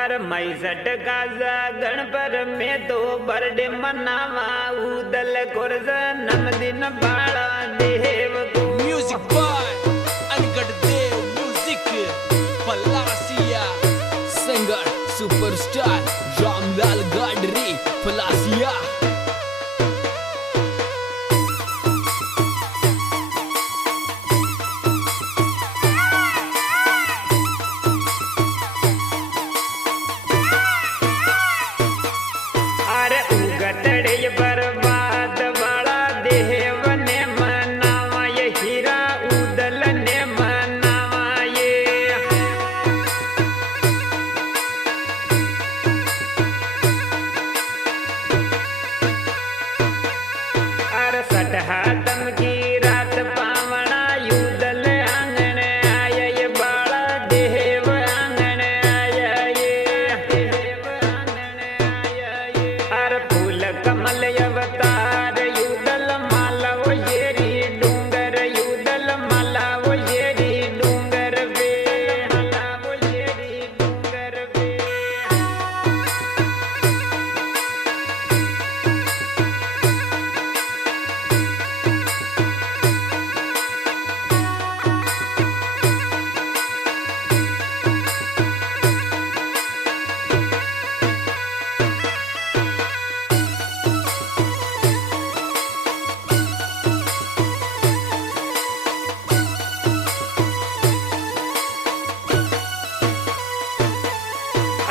अरे मैसठ गाजा गणपर में तो बर्थडे मनावा उदल कोरज नमदिन बाळा देव को म्यूजिक बाय अनगढ़ देव music Palasiya singer superstar Ramlal Gadri Palasiya. अरे उगतड़े बर्बाद बाळा देव ने मनावा ये हीरा उदल ने मनावा ये अरे सटहा दम की रात पावना युदल आंगन आया ये बाळा देव आंगन आया ये देव आंगन आया ये अरे फूल कमल अवतार युदल माला वो येरी डूंगर युदल माला वो येरी डूंगर वे माला वो येरी डूंगर वे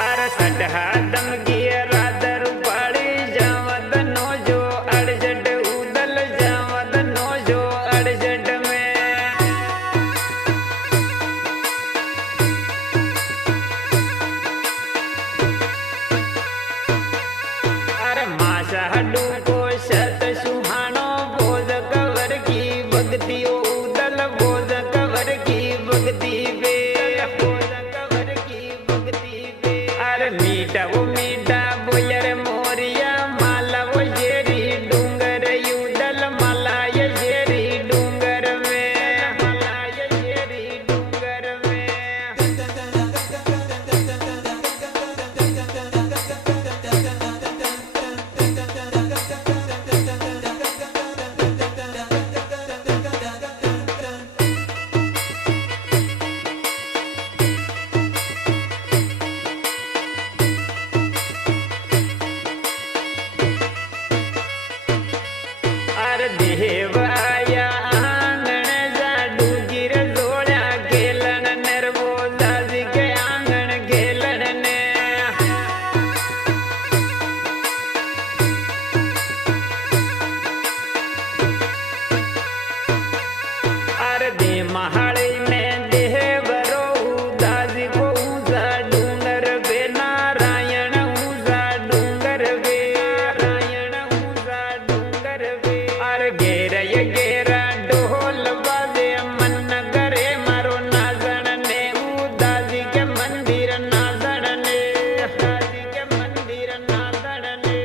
अरे सटहा दम की राधर पाड़ी जावद नो जो अड़जट उदल जावद नो जो अड़जट में अरे माशा हड्डू को शत सुहानो बोझ कवर की भक्ति उदल बोझ कवर की भक्ति बे बोझ कवर की भक्ति बे अरे मीठा वो मीठा बोयर मोरिया माला वो जेरी डूंगर युदल माला ये जेरी डूंगर में माला ये जेरी डूंगर में अरे देव आया आंगण जाडू गिर जोड़ा खेलन नरवो दादी के आंगण खेलन ने अरे दे महाड़ी में देव रो दादी को ऊंचा डूंगर बे नारायण ऊंचा डूंगर बे नारायण ऊंचा डूंगर बे अरे घेर ये घेरा ढोल बाजे मन करे मारो नाजन ने ऊ दादी के मंदिर नाजन ने दादी के मंदिर नाजन ने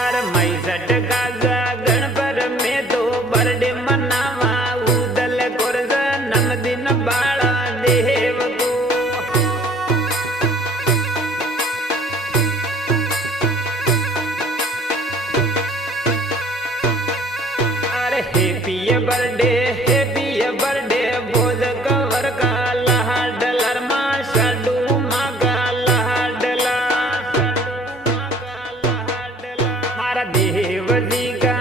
अरे मैसठ गाजा गणपर में तो बर्थडे मनावा उदल कोरज नमदिन बाळा देव को अरे हैप्पी बर्थडे बोझ कवर का लाडलर मा साडू मा का लाडला साडू मा का लाडला मारा देव जी का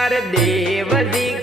अरे देव जी